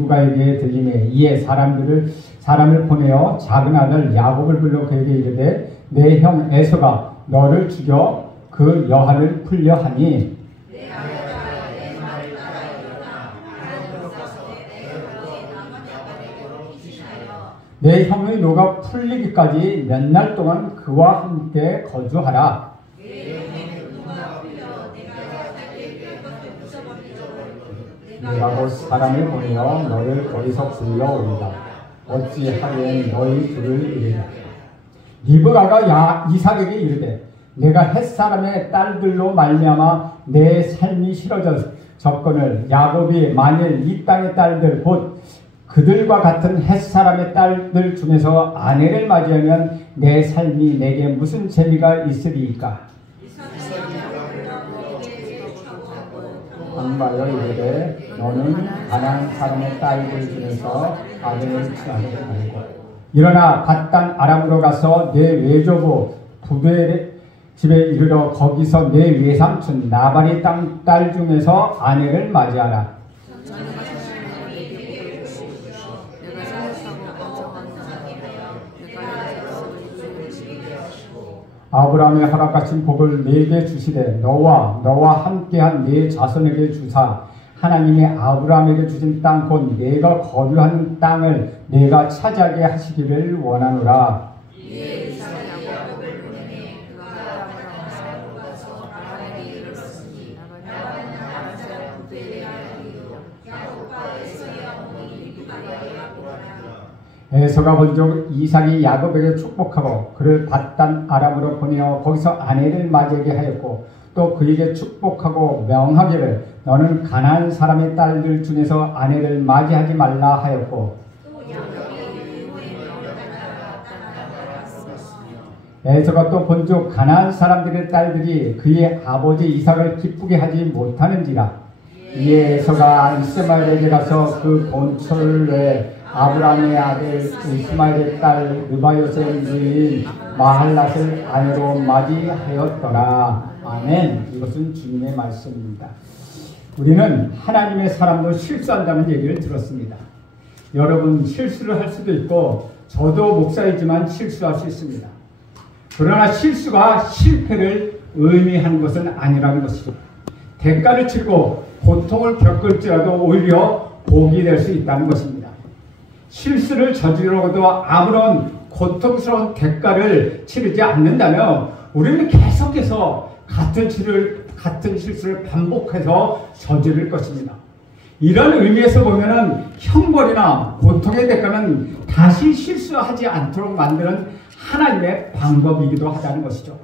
누가에게 들리매 이에 사람을 보내어 작은 아들 야곱을 불러 그에게 이르되 내 형 에서가 너를 죽여 그 여한을 풀려 하니 내 형의 노가 풀리기까지 몇 날 동안 그와 함께 거주하라. 내가 곧 사람을 보내어 너를 거기서 불러오리라. 어찌하면 너희 둘을 이르라. 리브가가 이삭에게 이르되 내가 햇사람의 딸들로 말미암아 내 삶이 싫어졌거늘 야곱이 만일 이 땅의 딸들 곧 그들과 같은 햇사람의 딸들 중에서 아내를 맞이하면 내 삶이 내게 무슨 재미가 있으리이까. 한바여 이르되 너는 가나안 사람의 딸들 중에서 아들을 취하게 하고 일어나 갓단 아람으로 가서 내 외조부 부벨의 집에 이르러 거기서 내 외삼촌 나발의 딸 중에서 아내를 맞이하라. 아브라함의 허락하신 복을 내게 주시되 너와 함께한 네 자손에게 주사 하나님의 아브라함에게 주신 땅 곧 내가 거류하는 땅을 내가 차지하게 하시기를 원하노라. 에서가 본즉 이삭이 야곱에게 축복하고 그를 밧단 아람으로 보내어 거기서 아내를 맞이하게 하였고 또 그에게 축복하고 명하기를 너는 가나안 사람의 딸들 중에서 아내를 맞이하지 말라 하였고 에서가 또 본즉 가나안 사람들의 딸들이 그의 아버지 이삭을 기쁘게 하지 못하는지라. 이에 에서가 이스마엘에게 가서 그 본처를 내 아브라함의 아들 이스마엘의 딸 느바요스의 부인 마할랏을 아내로 맞이하였더라. 아멘. 이것은 주님의 말씀입니다. 우리는 하나님의 사람도 실수한다는 얘기를 들었습니다. 여러분 실수를 할 수도 있고 저도 목사이지만 실수할 수 있습니다. 그러나 실수가 실패를 의미하는 것은 아니라는 것이죠. 대가를 치르고 고통을 겪을지라도 오히려 복이 될 수 있다는 것입니다. 실수를 저지르고도 아무런 고통스러운 대가를 치르지 않는다면 우리는 계속해서 같은 실수를 반복해서 저지를 것입니다. 이런 의미에서 보면은 형벌이나 고통의 대가는 다시 실수하지 않도록 만드는 하나님의 방법이기도 하다는 것이죠.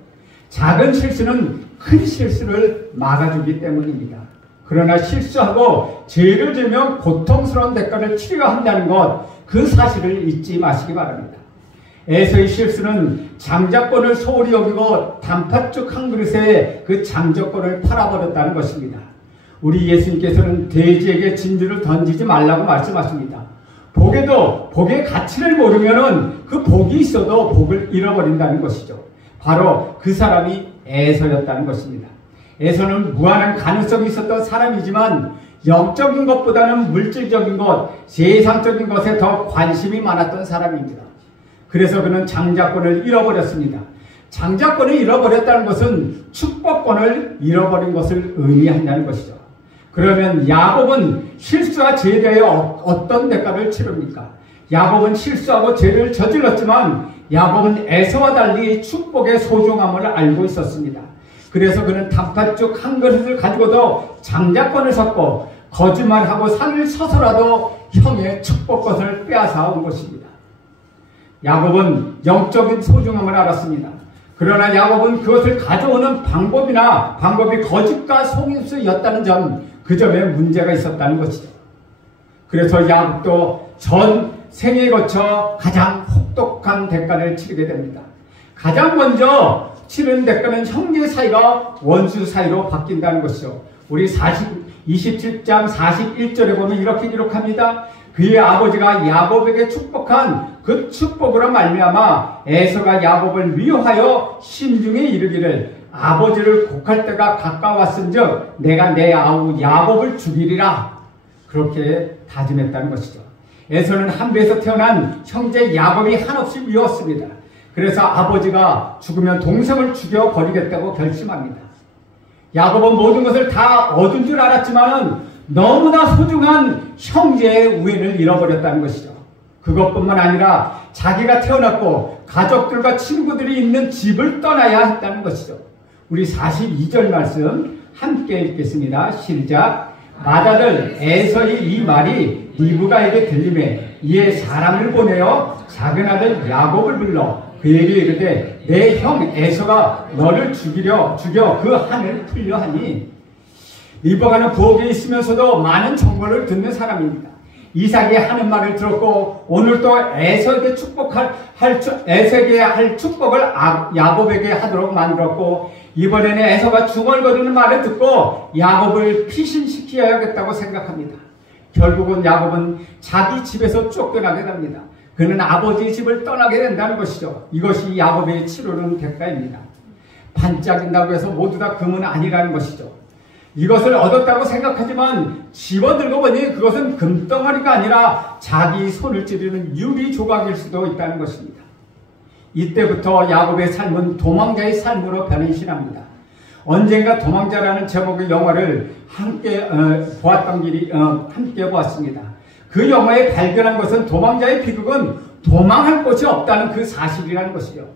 작은 실수는 큰 실수를 막아주기 때문입니다. 그러나 실수하고 죄를 지으면 고통스러운 대가를 치러야 한다는 것, 그 사실을 잊지 마시기 바랍니다. 에서의 실수는 장자권을 소홀히 여기고 단팥죽 한 그릇에 그 장자권을 팔아버렸다는 것입니다. 우리 예수님께서는 돼지에게 진주를 던지지 말라고 말씀하십니다. 복에도 복의 가치를 모르면은 그 복이 있어도 복을 잃어버린다는 것이죠. 바로 그 사람이 에서였다는 것입니다. 에서는 무한한 가능성이 있었던 사람이지만 영적인 것보다는 물질적인 것, 세상적인 것에 더 관심이 많았던 사람입니다. 그래서 그는 장자권을 잃어버렸습니다. 장자권을 잃어버렸다는 것은 축복권을 잃어버린 것을 의미한다는 것이죠. 그러면 야곱은 실수와 죄에 대해 어떤 대가를 치릅니까? 야곱은 실수하고 죄를 저질렀지만 야곱은 에서와 달리 축복의 소중함을 알고 있었습니다. 그래서 그는 단팥죽 한 그릇을 가지고도 장자권을 섰고 거짓말하고 산을 서서라도 형의 축복권을 빼앗아 온 것입니다. 야곱은 영적인 소중함을 알았습니다. 그러나 야곱은 그것을 가져오는 방법이 거짓과 속임수였다는 점, 그 점에 문제가 있었다는 것이죠. 그래서 야곱도 전 생에 거쳐 가장 혹독한 대가를 치르게 됩니다. 가장 먼저 치른 대가는 형제 사이가 원수 사이로 바뀐다는 것이죠. 우리 27장 41절에 보면 이렇게 기록합니다. 그의 아버지가 야곱에게 축복한 그 축복으로 말미암아 에서가 야곱을 미워하여 심중에 이르기를 아버지를 곡할 때가 가까웠은즉 내가 내 아우 야곱을 죽이리라. 그렇게 다짐했다는 것이죠. 에서는 한배에서 태어난 형제 야곱이 한없이 미웠습니다. 그래서 아버지가 죽으면 동생을 죽여버리겠다고 결심합니다. 야곱은 모든 것을 다 얻은 줄 알았지만 너무나 소중한 형제의 우애를 잃어버렸다는 것이죠. 그것뿐만 아니라 자기가 태어났고 가족들과 친구들이 있는 집을 떠나야 했다는 것이죠. 우리 42절 말씀 함께 읽겠습니다. 시작. 맏아들 에서의 이 말이 리브가에게 들리매 이에 사람을 보내어 작은아들 야곱을 불러 그에게 이르되 내 형 에서가 너를 죽여 그 한을 풀려 하니. 리브가는 부엌에 있으면서도 많은 정보를 듣는 사람입니다. 이삭이 하는 말을 들었고 오늘 또 에서에게 에서에게 할 축복을 야곱에게 하도록 만들었고 이번에는 에서가 중얼거리는 말을 듣고 야곱을 피신시켜야겠다고 생각합니다. 결국은 야곱은 자기 집에서 쫓겨나게 됩니다. 그는 아버지의 집을 떠나게 된다는 것이죠. 이것이 야곱의 치르는 대가입니다. 반짝인다고 해서 모두 다 금은 아니라는 것이죠. 이것을 얻었다고 생각하지만 집어들고 보니 그것은 금덩어리가 아니라 자기 손을 찌르는 유리 조각일 수도 있다는 것입니다. 이때부터 야곱의 삶은 도망자의 삶으로 변신합니다. 언젠가 도망자라는 제목의 영화를 함께 보았습니다. 그 영화에 발견한 것은 도망자의 비극은 도망할 곳이 없다는 그 사실이라는 것이죠.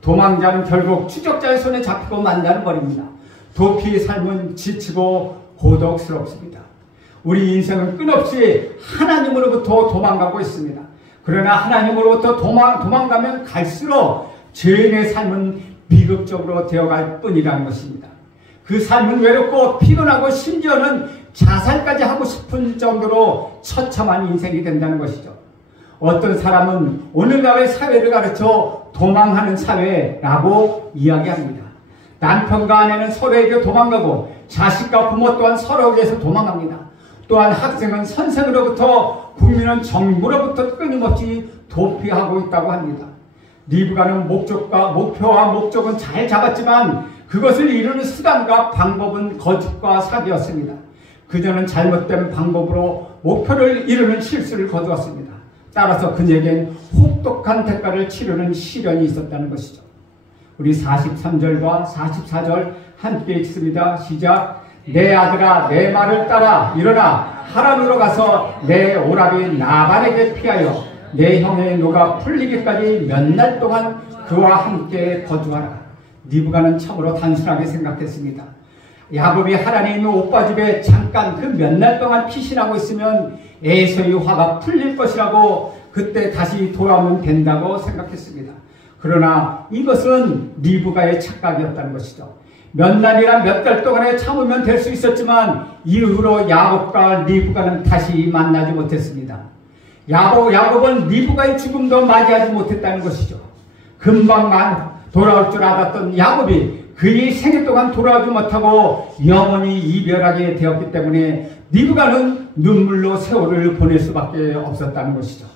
도망자는 결국 추적자의 손에 잡히고 만나는 법입니다. 도피의 삶은 지치고 고독스럽습니다. 우리 인생은 끝없이 하나님으로부터 도망가고 있습니다. 그러나 하나님으로부터 도망가면 갈수록 죄인의 삶은 비극적으로 되어갈 뿐이라는 것입니다. 그 삶은 외롭고 피곤하고 심지어는 자살까지 하고 싶은 정도로 처참한 인생이 된다는 것이죠. 어떤 사람은 오늘날의 사회를 가르쳐 도망하는 사회라고 이야기합니다. 남편과 아내는 서로에게 도망가고 자식과 부모 또한 서로에게서 도망갑니다. 또한 학생은 선생으로부터 국민은 정부로부터 끊임없이 도피하고 있다고 합니다. 리브가는 목표와 목적은 잘 잡았지만 그것을 이루는 수단과 방법은 거짓과 사기였습니다. 그녀는 잘못된 방법으로 목표를 이루는 실수를 거두었습니다. 따라서 그녀에겐 혹독한 대가를 치르는 시련이 있었다는 것이죠. 우리 43절과 44절 함께 읽습니다. 시작. 내 아들아 내 말을 따라 일어나 하란으로 가서 내 오라비 나발에게 피하여 내 형의 노가 풀리기까지 몇 날 동안 그와 함께 거주하라. 리브가는 참으로 단순하게 생각했습니다. 야곱이 하란에 있는 오빠 집에 잠깐 그 몇 날 동안 피신하고 있으면 에서의 화가 풀릴 것이라고 그때 다시 돌아오면 된다고 생각했습니다. 그러나 이것은 리브가의 착각이었다는 것이죠. 몇 날이나 몇 달 동안에 참으면 될 수 있었지만 이후로 야곱과 리브가는 다시 만나지 못했습니다. 야곱은 리브가의 죽음도 맞이하지 못했다는 것이죠. 금방 돌아올 줄 알았던 야곱이 그의 생애 동안 돌아오지 못하고 영원히 이별하게 되었기 때문에 리브가는 눈물로 세월을 보낼 수밖에 없었다는 것이죠.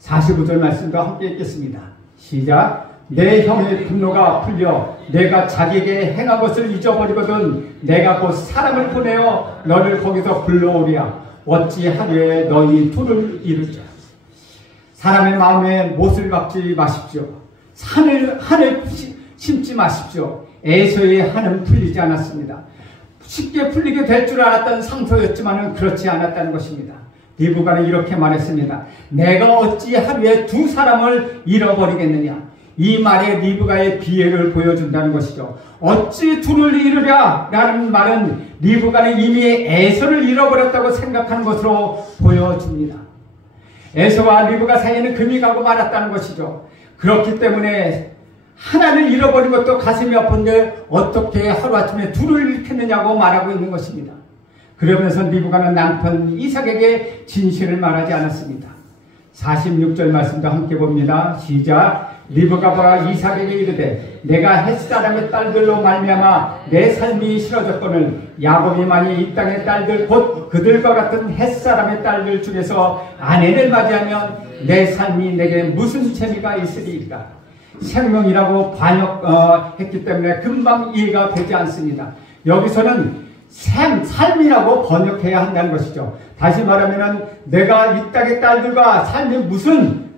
45절 말씀도 함께 읽겠습니다. 시작. 내 형의 분노가 풀려 내가 자기에게 행한 것을 잊어버리거든 내가 곧 사람을 보내어 너를 거기서 불러오리야. 어찌 하루에 너희 둘을 이루자. 사람의 마음에 못을 박지 마십시오. 한을 심지 마십시오. 에서의 한은 풀리지 않았습니다. 쉽게 풀리게 될 줄 알았던 상처였지만 그렇지 않았다는 것입니다. 리브가는 이렇게 말했습니다. 내가 어찌 하루에 두 사람을 잃어버리겠느냐. 이 말에 리브가의 비애를 보여준다는 것이죠. 어찌 둘을 잃으랴 라는 말은 리브가는 이미 에서를 잃어버렸다고 생각하는 것으로 보여줍니다. 에서와 리브가 사이에는 금이 가고 말았다는 것이죠. 그렇기 때문에 하나를 잃어버린 것도 가슴이 아픈데 어떻게 하루아침에 둘을 잃겠느냐고 말하고 있는 것입니다. 그러면서 리브가는 남편 이삭에게 진실을 말하지 않았습니다. 46절 말씀도 함께 봅니다. 시작. 리브가가 이삭에게 이르되 내가 햇사람의 딸들로 말미암아 내 삶이 싫어졌거늘 야곱이만이 이 땅의 딸들 곧 그들과 같은 햇사람의 딸들 중에서 아내를 맞이하면 내 삶이 내게 무슨 재미가 있으리까. 생명이라고 반역했기 때문에 금방 이해가 되지 않습니다. 여기서는 삶이라고 번역해야 한다는 것이죠. 다시 말하면 내가 이 땅의 딸들과 삶에 무슨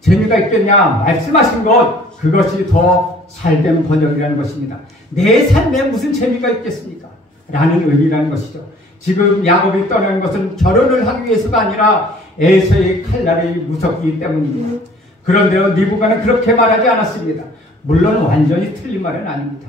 재미가 있겠냐 말씀하신 것, 그것이 더 잘된 번역이라는 것입니다. 내 삶에 무슨 재미가 있겠습니까? 라는 의미라는 것이죠. 지금 야곱이 떠나는 것은 결혼을 하기 위해서가 아니라 에서의 칼날이 무섭기 때문입니다. 그런데 리브가는 그렇게 말하지 않았습니다. 물론 완전히 틀린 말은 아닙니다.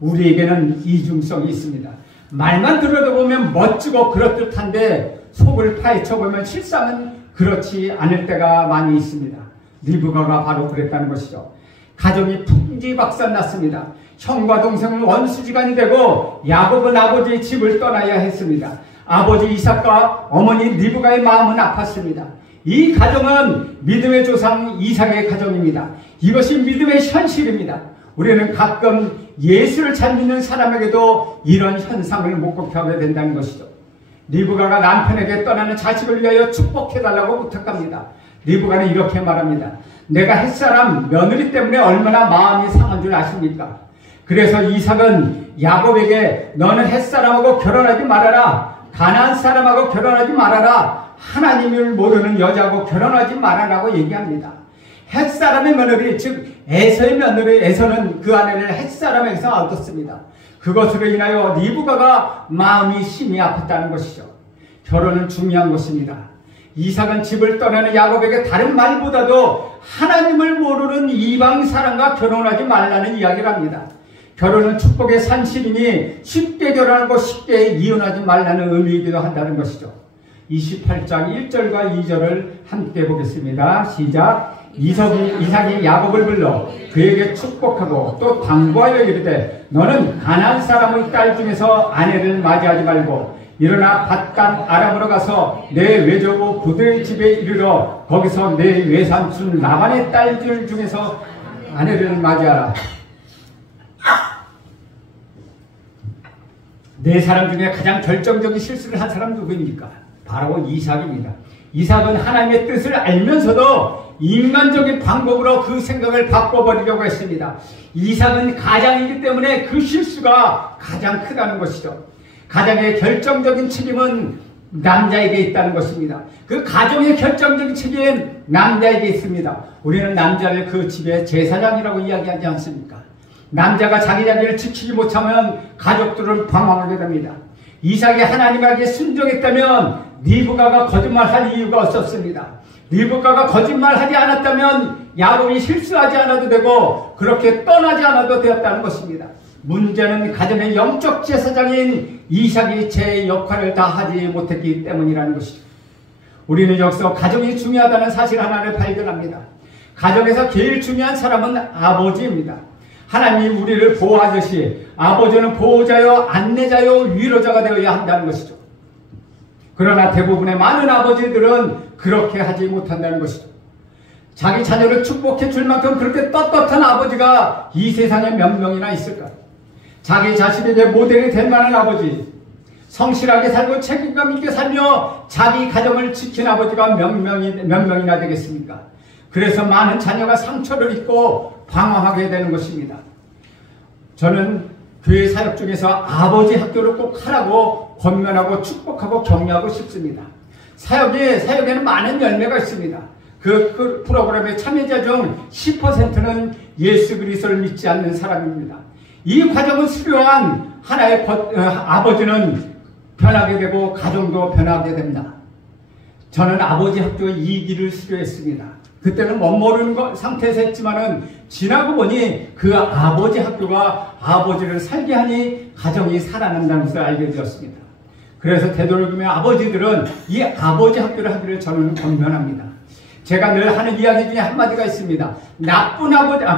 우리에게는 이중성이 있습니다. 말만 들어보면 멋지고 그럴듯한데 속을 파헤쳐보면 실상은 그렇지 않을 때가 많이 있습니다. 리브가가 바로 그랬다는 것이죠. 가정이 풍지박산났습니다. 형과 동생은 원수지간이 되고 야곱은 아버지의 집을 떠나야 했습니다. 아버지 이삭과 어머니 리브가의 마음은 아팠습니다. 이 가정은 믿음의 조상 이삭의 가정입니다. 이것이 믿음의 현실입니다. 우리는 가끔 예수를 잘 믿는 사람에게도 이런 현상을 목격하게 된다는 것이죠. 리브가가 남편에게 떠나는 자식을 위하여 축복해달라고 부탁합니다. 리브가는 이렇게 말합니다. 내가 햇사람 며느리 때문에 얼마나 마음이 상한 줄 아십니까? 그래서 이삭은 야곱에게 너는 햇사람하고 결혼하지 말아라. 가나안 사람하고 결혼하지 말아라. 하나님을 모르는 여자하고 결혼하지 말아라고 얘기합니다. 햇사람의 며느리, 즉 에서의 며느리, 에서는 그 아내를 햇사람에게서 얻었습니다. 그것으로 인하여 리브가가 마음이 심히 아팠다는 것이죠. 결혼은 중요한 것입니다. 이삭은 집을 떠나는 야곱에게 다른 말보다도 하나님을 모르는 이방 사람과 결혼하지 말라는 이야기를 합니다. 결혼은 축복의 산실이니 쉽게 결혼하고 쉽게 이혼하지 말라는 의미이기도 한다는 것이죠. 28장 1절과 2절을 함께 보겠습니다. 시작. 이삭이 야곱을 불러 그에게 축복하고 또 당부하여 이르되 너는 가나안 사람의 딸 중에서 아내를 맞이하지 말고 일어나 밧단 아람으로 가서 내 외조부 부들의 집에 이르러 거기서 내 외삼촌 라반의 딸들 중에서 아내를 맞이하라. 네 사람 중에 가장 결정적인 실수를 한 사람 누구입니까? 바로 이삭입니다. 이삭은 하나님의 뜻을 알면서도 인간적인 방법으로 그 생각을 바꿔버리려고 했습니다. 이삭은 가장이기 때문에 그 실수가 가장 크다는 것이죠. 가장의 결정적인 책임은 남자에게 있다는 것입니다. 그 가정의 결정적인 책임은 남자에게 있습니다. 우리는 남자를 그 집의 제사장이라고 이야기하지 않습니까? 남자가 자기 자리를 지키지 못하면 가족들은 방황하게 됩니다. 이삭이 하나님에게 순종했다면 리브가가 거짓말할 이유가 없었습니다. 리브가가 거짓말하지 않았다면 야곱이 실수하지 않아도 되고 그렇게 떠나지 않아도 되었다는 것입니다. 문제는 가정의 영적 제사장인 이삭이 제 역할을 다 하지 못했기 때문이라는 것이죠. 우리는 여기서 가정이 중요하다는 사실 하나를 발견합니다. 가정에서 제일 중요한 사람은 아버지입니다. 하나님이 우리를 보호하듯이 아버지는 보호자요, 안내자요, 위로자가 되어야 한다는 것이죠. 그러나 대부분의 많은 아버지들은 그렇게 하지 못한다는 것이죠. 자기 자녀를 축복해 줄 만큼 그렇게 떳떳한 아버지가 이 세상에 몇 명이나 있을까? 자기 자식에게 모델이 될 만한 아버지, 성실하게 살고 책임감 있게 살며 자기 가정을 지킨 아버지가 몇 명이나 되겠습니까? 그래서 많은 자녀가 상처를 입고 방황하게 되는 것입니다. 저는 교회 사역 중에서 아버지 학교를 꼭 하라고 권면하고 축복하고 격려하고 싶습니다. 사역에는 많은 열매가 있습니다. 그 프로그램의 참여자 중 10%는 예수 그리스도를 믿지 않는 사람입니다. 이 과정을 수료한 하나의 아버지는 변하게 되고 가정도 변하게 됩니다. 저는 아버지 학교 2기를 수료했습니다. 그때는 멋모르는 상태에서 했지만은 지나고 보니 그 아버지 학교가 아버지를 살게 하니 가정이 살아난다는 것을 알게 되었습니다. 그래서 되도록이면 아버지들은 이 아버지 학교를 하기를 저는 권면합니다. 제가 늘 하는 이야기 중에 한마디가 있습니다.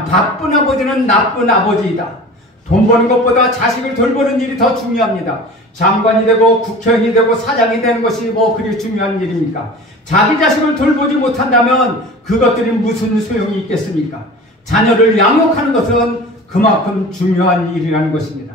바쁜 아버지는 나쁜 아버지이다. 돈 버는 것보다 자식을 돌보는 일이 더 중요합니다. 장관이 되고 국회의원이 되고 사장이 되는 것이 뭐 그리 중요한 일입니까? 자기 자식을 돌보지 못한다면 그것들이 무슨 소용이 있겠습니까? 자녀를 양육하는 것은 그만큼 중요한 일이라는 것입니다.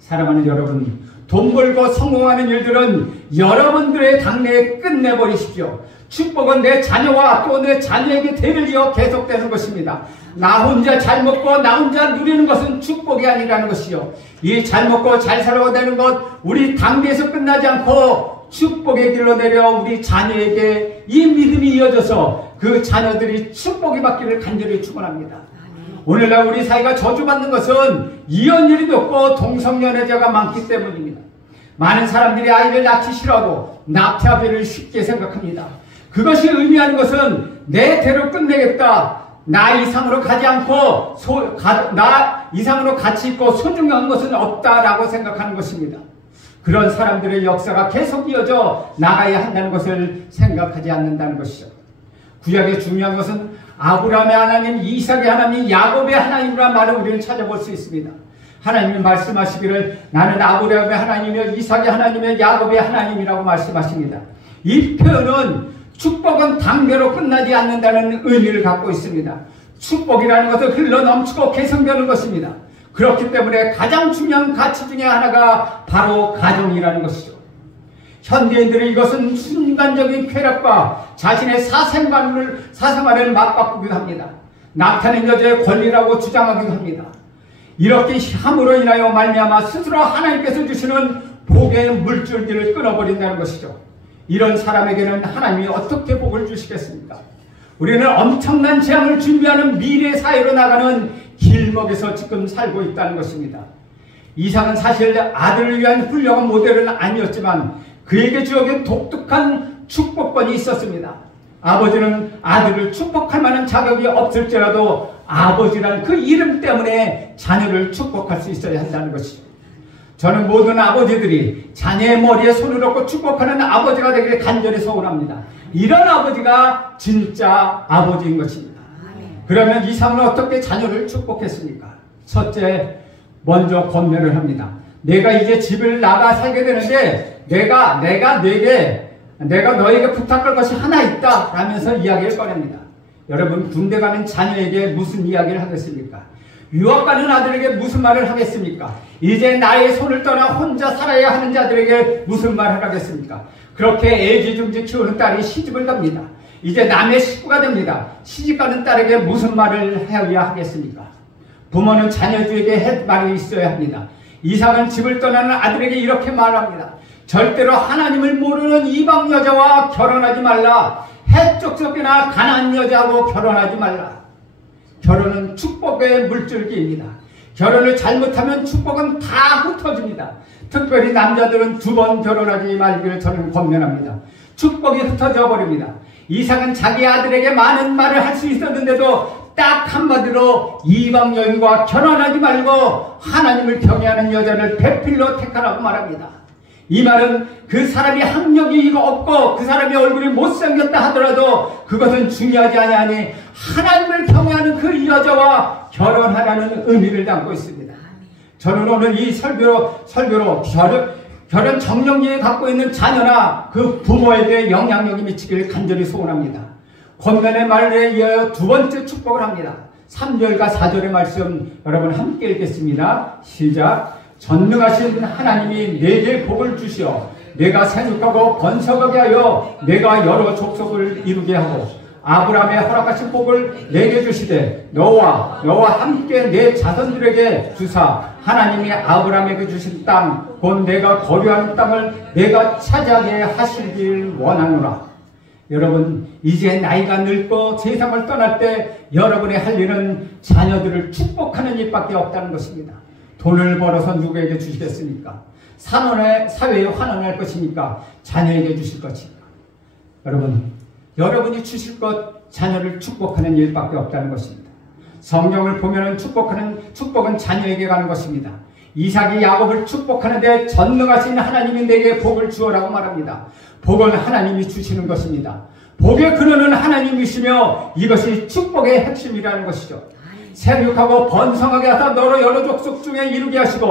사랑하는 여러분, 돈 벌고 성공하는 일들은 여러분들의 당내에 끝내버리십시오. 축복은 내 자녀와 또 내 자녀에게 대를 이어 계속되는 것입니다. 나 혼자 잘 먹고 나 혼자 누리는 것은 축복이 아니라는 것이요. 이 잘 먹고 잘 살아야 되는 것 우리 당대에서 끝나지 않고 축복의 길로 내려 우리 자녀에게 이 믿음이 이어져서 그 자녀들이 축복이 받기를 간절히 축원합니다. 오늘날 우리 사회가 저주받는 것은 이혼율이 높고 동성연애자가 많기 때문입니다. 많은 사람들이 아이를 낳기 싫어하고 낙태아비를 쉽게 생각합니다. 그것이 의미하는 것은 내 대로 끝내겠다. 나 이상으로 가지 않고 나 이상으로 가치 있고 소중한 것은 없다라고 생각하는 것입니다. 그런 사람들의 역사가 계속 이어져 나가야 한다는 것을 생각하지 않는다는 것이죠. 구약의 중요한 것은 아브라함의 하나님, 이삭의 하나님, 야곱의 하나님이라는 말을 우리는 찾아볼 수 있습니다. 하나님이 말씀하시기를 나는 아브라함의 하나님이며 이삭의 하나님이며 야곱의 하나님이라고 말씀하십니다. 이 표현은 축복은 당대로 끝나지 않는다는 의미를 갖고 있습니다. 축복이라는 것은 흘러넘치고 개성되는 것입니다. 그렇기 때문에 가장 중요한 가치 중에 하나가 바로 가정이라는 것이죠. 현대인들은 이것은 순간적인 쾌락과 자신의 사생활을 맞바꾸기도 합니다. 낙타는 여자의 권리라고 주장하기도 합니다. 이렇게 함으로 인하여 말미암아 스스로 하나님께서 주시는 복의 물줄기를 끊어버린다는 것이죠. 이런 사람에게는 하나님이 어떻게 복을 주시겠습니까? 우리는 엄청난 재앙을 준비하는 미래 사회로 나가는 길목에서 지금 살고 있다는 것입니다. 이삭은 사실 아들을 위한 훌륭한 모델은 아니었지만 그에게 주어진 독특한 축복권이 있었습니다. 아버지는 아들을 축복할 만한 자격이 없을지라도 아버지란 그 이름 때문에 자녀를 축복할 수 있어야 한다는 것이죠. 저는 모든 아버지들이 자녀의 머리에 손을 얹고 축복하는 아버지가 되기를 간절히 소원합니다. 이런 아버지가 진짜 아버지인 것입니다. 그러면 이삭은 어떻게 자녀를 축복했습니까? 첫째, 먼저 권면을 합니다. 내가 이제 집을 나가 살게 되는데 내가 너에게 부탁할 것이 하나 있다 라면서 이야기를 꺼냅니다. 여러분, 군대 가는 자녀에게 무슨 이야기를 하겠습니까? 유학 가는 아들에게 무슨 말을 하겠습니까? 이제 나의 손을 떠나 혼자 살아야 하는 자들에게 무슨 말을 하겠습니까? 그렇게 애지중지 키우는 딸이 시집을 갑니다. 이제 남의 식구가 됩니다. 시집가는 딸에게 무슨 말을 해야 하겠습니까? 부모는 자녀들에게 말이 있어야 합니다. 이삭은 집을 떠나는 아들에게 이렇게 말합니다. 절대로 하나님을 모르는 이방 여자와 결혼하지 말라. 해족속이나 가난한 여자하고 결혼하지 말라. 결혼은 축복의 물줄기입니다. 결혼을 잘못하면 축복은 다 흩어집니다. 특별히 남자들은 2번 결혼하지 말기를 저는 권면합니다. 축복이 흩어져 버립니다. 이삭은 자기 아들에게 많은 말을 할 수 있었는데도 딱 한마디로 이방 여인과 결혼하지 말고 하나님을 경외하는 여자를 배필로 택하라고 말합니다. 이 말은 그 사람이 학력이 없고 그 사람의 얼굴이 못생겼다 하더라도 그것은 중요하지 아니하니 하나님을 경외하는 그 여자와 결혼하라는 의미를 담고 있습니다. 저는 오늘 이 설교로 결혼 정령기에 갖고 있는 자녀나 그 부모에게 영향력이 미치기를 간절히 소원합니다. 권면의 말에 이어 2번째 축복을 합니다. 3절과 4절의 말씀 여러분 함께 읽겠습니다. 시작. 전능하신 하나님이 내게 복을 주시어 내가 생육하고 번성하게 하여 내가 여러 족속을 이루게 하고 아브라함의 허락하신 복을 내게 주시되 너와 함께 내 자손들에게 주사 하나님이 아브라함에게 주신 땅 곧 내가 거류하는 땅을 내가 차지하게 하시길 원하노라. 여러분, 이제 나이가 늙고 세상을 떠날 때 여러분의 할 일은 자녀들을 축복하는 일밖에 없다는 것입니다. 돈을 벌어서 누구에게 주시겠습니까? 사회에 환원할 것입니까? 자녀에게 주실 것입니까? 여러분이 주실 것, 자녀를 축복하는 일밖에 없다는 것입니다. 성경을 보면 축복은 자녀에게 가는 것입니다. 이삭이 야곱을 축복하는데 전능하신 하나님이 내게 복을 주어라고 말합니다. 복은 하나님이 주시는 것입니다. 복의 근원은 하나님이시며 이것이 축복의 핵심이라는 것이죠. 생육하고 번성하게 하사 너로 여러 족속 중에 이루게 하시고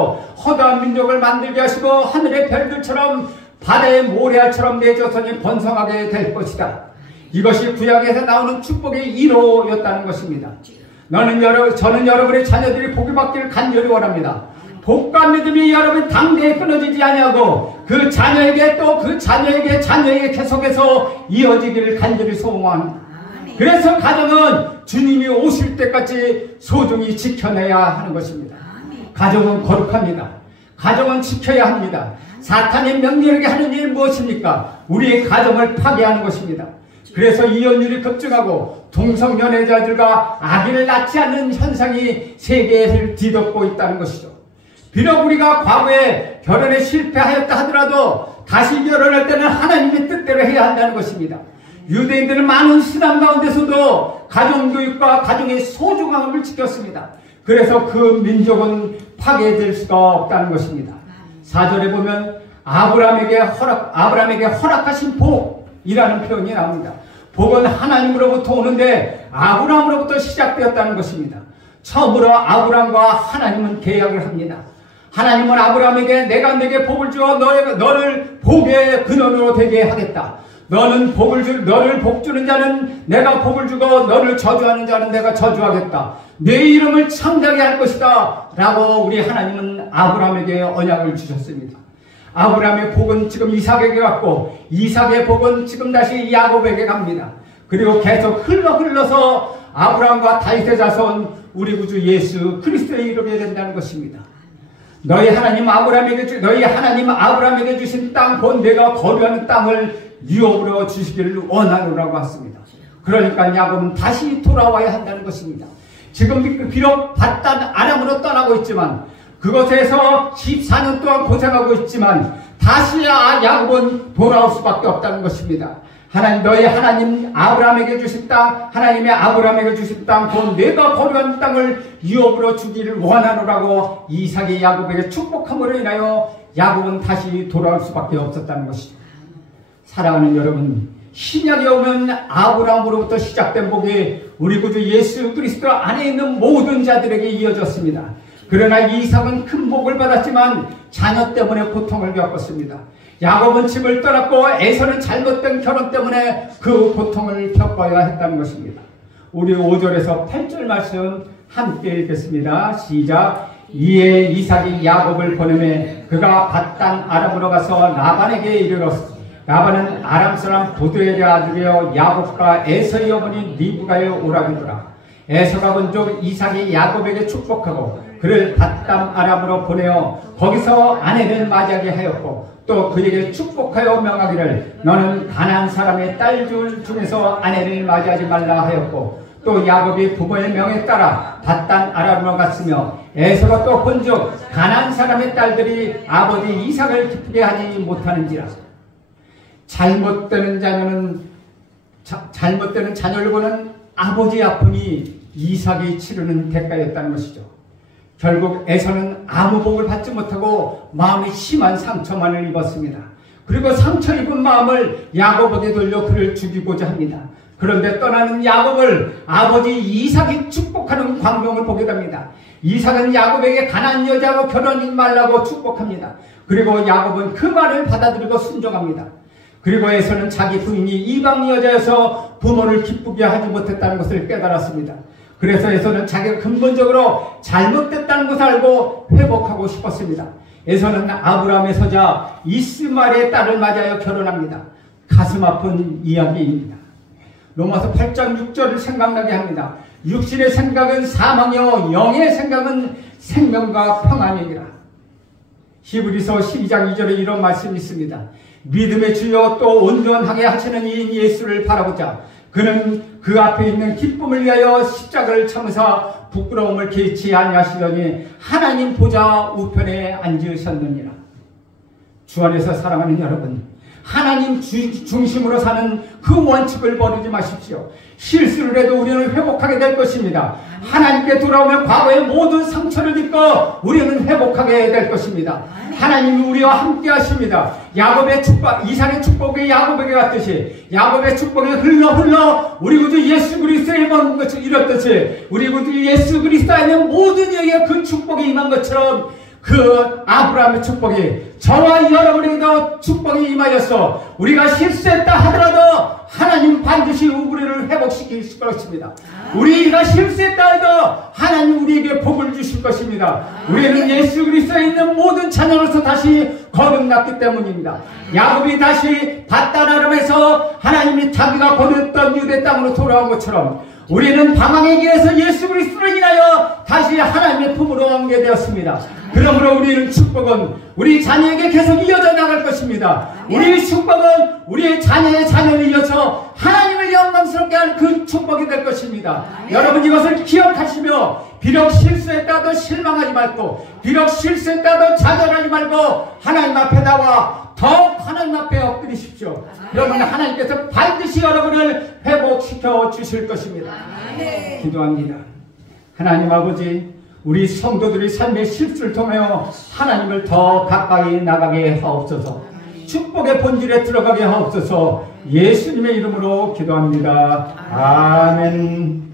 허다한 민족을 만들게 하시고 하늘의 별들처럼 바다의 모래알처럼 내 자손이 번성하게 될 것이다. 이것이 구약에서 나오는 축복의 1호였다는 것입니다. 저는 여러분의 자녀들이 복이 받기를 간절히 원합니다. 복과 믿음이 여러분 당대에 끊어지지 아니하고 그 자녀에게 또 그 자녀에게 계속해서 이어지기를 간절히 소원합니다. 그래서 가정은 주님이 오실 때까지 소중히 지켜내야 하는 것입니다. 가정은 거룩합니다. 가정은 지켜야 합니다. 사탄의 명령에게 하는 일 무엇입니까? 우리의 가정을 파괴하는 것입니다. 그래서 이혼율이 급증하고 동성연애자들과 아기를 낳지 않는 현상이 세계를 뒤덮고 있다는 것이죠. 비록 우리가 과거에 결혼에 실패하였다 하더라도 다시 결혼할 때는 하나님의 뜻대로 해야 한다는 것입니다. 유대인들은 많은 신앙 가운데서도 가정교육과 가정의 소중함을 지켰습니다. 그래서 그 민족은 파괴될 수가 없다는 것입니다. 4절에 보면 아브라함에게 허락하신 복이라는 표현이 나옵니다. 복은 하나님으로부터 오는데 아브라함으로부터 시작되었다는 것입니다. 처음으로 아브라함과 하나님은 계약을 합니다. 하나님은 아브라함에게 내가 내게 복을 주어 너를 복의 근원으로 되게 하겠다. 너를 복 주는 자는 내가 복을 주고 너를 저주하는 자는 내가 저주하겠다. 내 이름을 창대하게 할 것이다. 라고 우리 하나님은 아브라함에게 언약을 주셨습니다. 아브라함의 복은 지금 이삭에게 갔고 이삭의 복은 지금 다시 야곱에게 갑니다. 그리고 계속 흘러서 아브라함과 다윗의 자손 우리 구주 예수 그리스도에 이르게 된다는 것입니다. 너희 하나님 아브라함에게 주신 땅 곧 내가 거류하는 땅을 유업으로 주시기를 원하노라고 했습니다. 그러니까 야곱은 다시 돌아와야 한다는 것입니다. 지금 비록 밧단 아람으로 떠나고 있지만 그곳에서 14년 동안 고생하고 있지만 다시 야곱은 돌아올 수밖에 없다는 것입니다. 너희 하나님 아브라함에게 주신 땅, 하나님의 아브라함에게 주신 땅, 곧 내가 거류한 땅을 유업으로 주기를 원하노라고 이삭이 야곱에게 축복함으로 인하여 야곱은 다시 돌아올 수밖에 없었다는 것이죠. 사랑하는 여러분, 신약에 오면 아브라함으로부터 시작된 복이 우리 구주 예수 그리스도 안에 있는 모든 자들에게 이어졌습니다. 그러나 이삭은 큰 복을 받았지만 자녀 때문에 고통을 겪었습니다. 야곱은 집을 떠났고 에서는 잘못된 결혼 때문에 그 고통을 겪어야 했다는 것입니다. 우리 5절에서 8절 말씀 함께 읽겠습니다. 시작. 이에 이삭이 야곱을 보내매 그가 밧단 아람으로 가서 라반에게 이르렀으니 라반은 아람 사람 보드엘의 아들이여 야곱과 에서의 어머니 리브가의 오라비더라. 에서가 먼저 이삭이 야곱에게 축복하고 그를 밧단 아람으로 보내어 거기서 아내를 맞이하게 하였고 또 그에게 축복하여 명하기를 너는 가나안 사람의 딸들 중에서 아내를 맞이하지 말라 하였고 또 야곱이 부모의 명에 따라 밧단 아람으로 갔으며 에서가 또 본즉 가나안 사람의 딸들이 아버지 이삭을 기쁘게 하지 못하는지라. 잘못되는 자녀를 보는 아버지의 아픔이 이삭이 치르는 대가였다는 것이죠. 결국 에서는 아무 복을 받지 못하고 마음이 심한 상처만을 입었습니다. 그리고 상처 입은 마음을 야곱에게 돌려 그를 죽이고자 합니다. 그런데 떠나는 야곱을 아버지 이삭이 축복하는 광경을 보게 됩니다. 이삭은 야곱에게 가난한 여자하고 결혼하지 말라고 축복합니다. 그리고 야곱은 그 말을 받아들이고 순종합니다. 그리고 에서는 자기 부인이 이방 여자여서 부모를 기쁘게 하지 못했다는 것을 깨달았습니다. 그래서 에서는 자기가 근본적으로 잘못됐다는 것을 알고 회복하고 싶었습니다. 에서는 아브라함의 서자 이스마엘의 딸을 맞이하여 결혼합니다. 가슴 아픈 이야기입니다. 로마서 8장 6절을 생각나게 합니다. 육신의 생각은 사망이요 영의 생각은 생명과 평안이니라. 히브리서 12장 2절에 이런 말씀이 있습니다. 믿음의 주여 또 온전하게 하시는 이인 예수를 바라보자. 그는 그 앞에 있는 기쁨을 위하여 십자가를 참으사 부끄러움을 개치 아니하시더니 하나님 보좌 우편에 앉으셨느니라. 주 안에서 사랑하는 여러분, 하나님 중심으로 사는 그 원칙을 버리지 마십시오. 실수를 해도 우리는 회복하게 될 것입니다. 하나님께 돌아오면 과거의 모든 상처를 입고 우리는 회복하게 될 것입니다. 하나님이 우리와 함께 하십니다. 야곱의 축복, 이삭의 축복이 야곱에게 갔듯이 야곱의 축복이 흘러 우리 구주 예수 그리스도에 임한 것을 이뤘듯이 우리 구주 예수 그리스도 안에 모든 이에게 그 축복이 임한 것처럼 그 아브라함의 축복이 저와 여러분에게도 축복이 임하여서 우리가 실수했다 하더라도 하나님 반드시 우리를 회복시킬 것입니다. 우리가 실수했다 해도 하나님 우리에게 복을 주실 것입니다. 우리는 예수 그리스도에 있는 모든 자녀로서 다시 거듭났기 때문입니다. 야곱이 다시 밧다나름에서 하나님이 자기가 거두었던 유대 땅으로 돌아온 것처럼 우리는 방황의 길에서 예수 그리스도로 인하여 다시 하나님의 품으로 옮게 되었습니다. 그러므로 우리는 축복은 우리 자녀에게 계속 이어져 나갈 것입니다. 우리의 축복은 우리의 자녀의 자녀를 이어서 하나님을 영광스럽게 하는 그 축복이 될 것입니다. 여러분 이것을 기억하시며 비록 실수했다도 실망하지 말고 비록 실수했다도 좌절하지 말고 하나님 앞에 나와 더욱 하나님 앞에 엎드리십시오. 그러면 하나님께서 반드시 여러분을 회복시켜 주실 것입니다. 기도합니다. 하나님 아버지, 우리 성도들의 삶의 실수를 통하여 하나님을 더 가까이 나가게 하옵소서. 축복의 본질에 들어가게 하옵소서. 예수님의 이름으로 기도합니다. 아멘.